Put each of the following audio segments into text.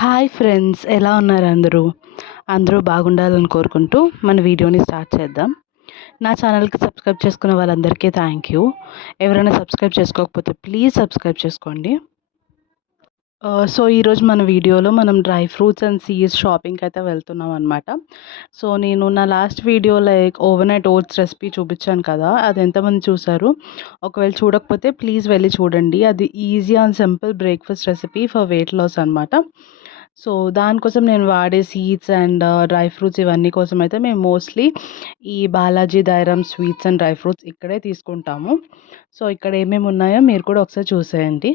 Hi friends, ఎలా ఉన్నారు అందరూ? అందరూ బాగుండాలని కోరుకుంటూ మన వీడియోని స్టార్ట్ చేద్దాం. నా ఛానల్కి సబ్స్క్రైబ్ చేసుకున్న వాళ్ళందరికీ థ్యాంక్ యూ. ఎవరైనా సబ్స్క్రైబ్ చేసుకోకపోతే ప్లీజ్ సబ్స్క్రైబ్ చేసుకోండి. సో ఈరోజు మన వీడియోలో మనం డ్రై ఫ్రూట్స్ అండ్ సీడ్స్ షాపింగ్కి అయితే వెళ్తున్నాం అనమాట. సో నేను నా last video like overnight oats recipe చూపించాను కదా, అది ఎంతమంది చూసారు? ఒకవేళ చూడకపోతే ప్లీజ్ వెళ్ళి చూడండి. అది easy and simple breakfast recipe for weight loss అనమాట. సో దానికోసం నేను వాడే సీడ్స్ అండ్ డ్రై ఫ్రూట్స్ ఇవన్నీ కోసం అయితే మేము మోస్ట్లీ ఈ బాలాజీ దైరమ్ స్వీట్స్ అండ్ డ్రై ఫ్రూట్స్ ఇక్కడే తీసుకుంటాము. సో ఇక్కడ ఏమేమి ఉన్నాయో మీరు కూడా ఒకసారి చూసేయండి.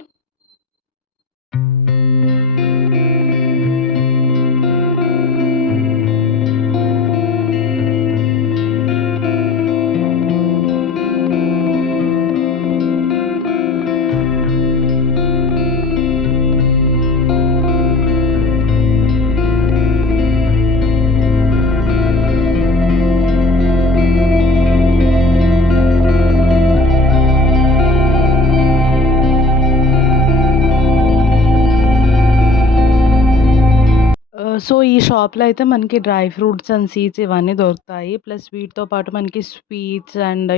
సో ఈ షాప్‌లో అయితే మనకి డ్రై ఫ్రూట్స్ అండ్ సీడ్స్ ఇవన్నీ దొరుకుతాయి. ప్లస్ వీటితో పాటు మనకి sweets and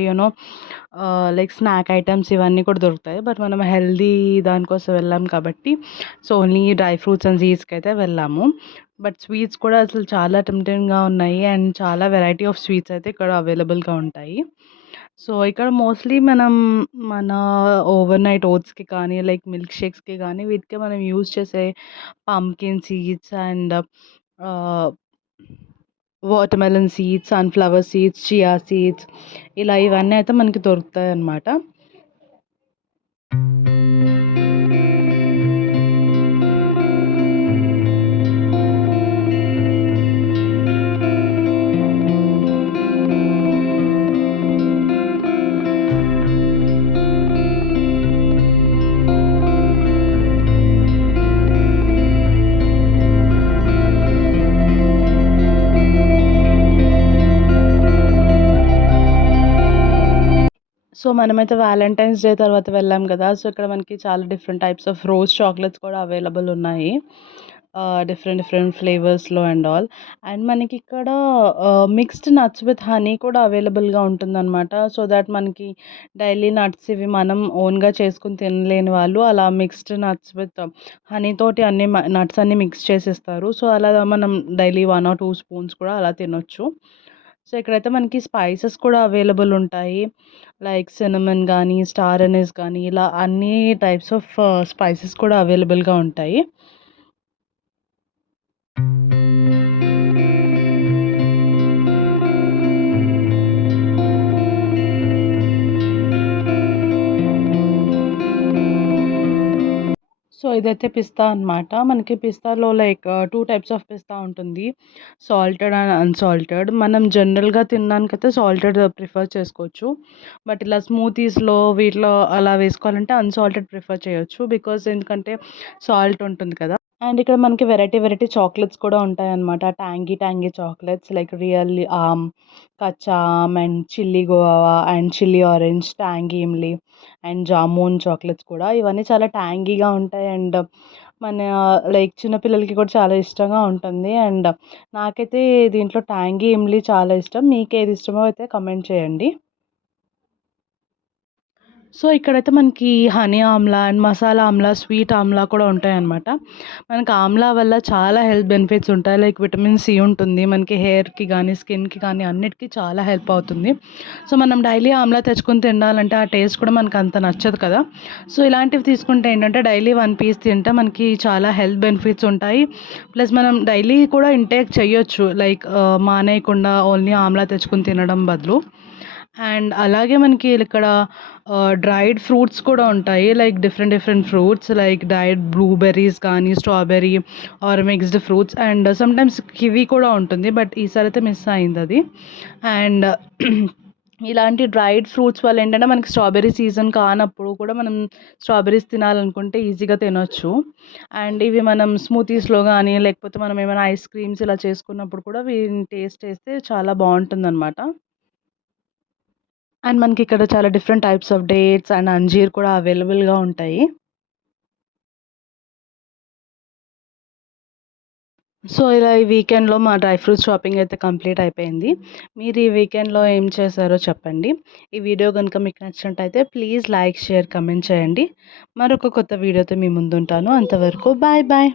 like snack items ఇవన్నీ కూడా దొరుకుతాయి. బట్ మనం హెల్తీ దానికోసం వెళ్ళాం కాబట్టి so only dry fruits and సీడ్స్‌కి అయితే వెళ్ళాము. బట్ స్వీట్స్ కూడా అసలు చాలా టెంప్టింగ్‌గా ఉన్నాయి అండ్ చాలా వెరైటీ ఆఫ్ స్వీట్స్ అయితే ఇక్కడ అవైలబుల్‌గా ఉంటాయి. సో ఇక్కడ మోస్ట్లీ మనం మన ఓవర్‌నైట్ ఓట్స్‌కి కానీ లైక్ మిల్క్ షేక్స్‌కి కానీ వీటికి మనం యూజ్ చేసే pumpkin seeds and ah, watermelon seeds, sunflower seeds, chia seeds ఇలా ఇవన్నీ అయితే మనకి దొరుకుతాయన్నమాట. సో మనమైతే వాలంటైన్స్ డే తర్వాత వెళ్ళాం కదా! సో ఇక్కడ మనకి చాలా different types of rose chocolates కూడా అవైలబుల్ ఉన్నాయి. డిఫరెంట్ డిఫరెంట్ ఫ్లేవర్స్‌లో అండ్ ఆల్. అండ్ మనకిక్కడ మిక్స్డ్ నట్స్ విత్ హనీ కూడా అవైలబుల్‌గా ఉంటుందనమాట. సో దట్ మనకి డైలీ నట్స్ ఇవి మనం ఓన్‌గా చేసుకొని తినలేని వాళ్ళు అలా మిక్స్డ్ నట్స్ విత్ హనీ తోటి అన్ని నట్స్ అన్నీ మిక్స్ చేసిస్తారు. సో అలా మనం డైలీ 1 ఆర్ 2 స్పూన్స్ కూడా అలా తినొచ్చు. సో ఇక్కడైతే మనకి స్పైసెస్ కూడా అవైలబుల్ ఉంటాయి. లైక్ సిన్నమన్ గానీ, స్టార్ అనీస్ గానీ ఇలా అన్ని టైప్స్ ఆఫ్ స్పైసెస్ కూడా అవైలబుల్‌గా ఉంటాయి. సో ఇదైతే పిస్తా అనమాట. మనకి పిస్తాలో లైక్ 2 టైప్స్ ఆఫ్ పిస్తా ఉంటుంది. Salted and unsalted. మనం జనరల్‌గా తినడానికైతే సాల్టెడ్ ప్రిఫర్ చేసుకోవచ్చు. బట్ ఇలా స్మూతీస్‌లో వీటిలో అలా వేసుకోవాలంటే అన్‌సాల్టెడ్ ప్రిఫర్ చేయొచ్చు. బికాజ్ ఎందుకంటే సాల్ట్ ఉంటుంది కదా! అండ్ ఇక్కడ మనకి వెరైటీ వెరైటీ చాక్లెట్స్ కూడా ఉంటాయన్నమాట. Tangy tangy chocolates like real kachcha aam and chilli guava and chilli orange, tangy imli and jamun chocolates కూడా. ఇవన్నీ చాలా ట్యాంగీగా ఉంటాయి అండ్ మన లైక్ చిన్న పిల్లలకి కూడా చాలా ఇష్టంగా ఉంటుంది. అండ్ నాకైతే దీంట్లో ట్యాంగీ ఇమ్లీ చాలా ఇష్టం. మీకేది ఇష్టమో అయితే కమెంట్ చేయండి. సో ఇక్కడైతే మనకి honey Amla and masala Amla, sweet Amla కూడా ఉంటాయన్నమాట. మనకి ఆమ్లా వల్ల చాలా హెల్త్ బెనిఫిట్స్ ఉంటాయి. లైక్ విటమిన్ సి ఉంటుంది. మనకి హెయిర్‌కి గానీ, స్కిన్‌కి కానీ అన్నిటికి చాలా హెల్ప్ అవుతుంది. సో మనం డైలీ ఆమ్లా తెచ్చుకొని తినాలంటే ఆ టేస్ట్ కూడా మనకు అంత నచ్చదు కదా! సో ఇలాంటివి తీసుకుంటే ఏంటంటే డైలీ 1 పీస్ తింటే మనకి చాలా హెల్త్ బెనిఫిట్స్ ఉంటాయి. ప్లస్ మనం డైలీ కూడా ఇంటేక్ చేయొచ్చు. లైక్ మానేయకుండా ఓన్లీ ఆమ్లా తెచ్చుకొని తినడం బదులు. అండ్ అలాగే మనకి ఇక్కడ డ్రైడ్ ఫ్రూట్స్ కూడా ఉంటాయి. Like different different fruits like dried blueberries కానీ, strawberry or mixed fruits and sometimes kiwi కూడా ఉంటుంది. బట్ ఈసారైతే మిస్ అయిందది. అండ్ ఇలాంటి డ్రైడ్ ఫ్రూట్స్ వల్ల ఏంటంటే మనకి స్ట్రాబెర్రీ సీజన్ కానప్పుడు కూడా మనం స్ట్రాబెర్రీస్ తినాలనుకుంటే ఈజీగా తినొచ్చు. అండ్ ఇవి మనం స్మూతీస్‌లో గానీ, లేకపోతే మనం ఏమైనా ఐస్ క్రీమ్స్ ఇలా చేసుకున్నప్పుడు కూడా వీటిని టేస్ట్ చేస్తే చాలా బావుంటుందనమాట. అండ్ మనకిక్కడ చాలా different types of dates and అంజీర్ కూడా అవైలబుల్‌గా ఉంటాయి. సో ఇలా ఈ వీకెండ్లో మా డ్రై ఫ్రూట్స్ షాపింగ్ అయితే కంప్లీట్ అయిపోయింది. మీరు ఈ వీకెండ్లో ఏం చేశారో చెప్పండి. ఈ వీడియో కనుక మీకు నచ్చినట్టయితే ప్లీజ్ లైక్, షేర్, కమెంట్ చేయండి. మరొక కొత్త వీడియోతో మీ ముందుంటాను. అంతవరకు బాయ్ బాయ్.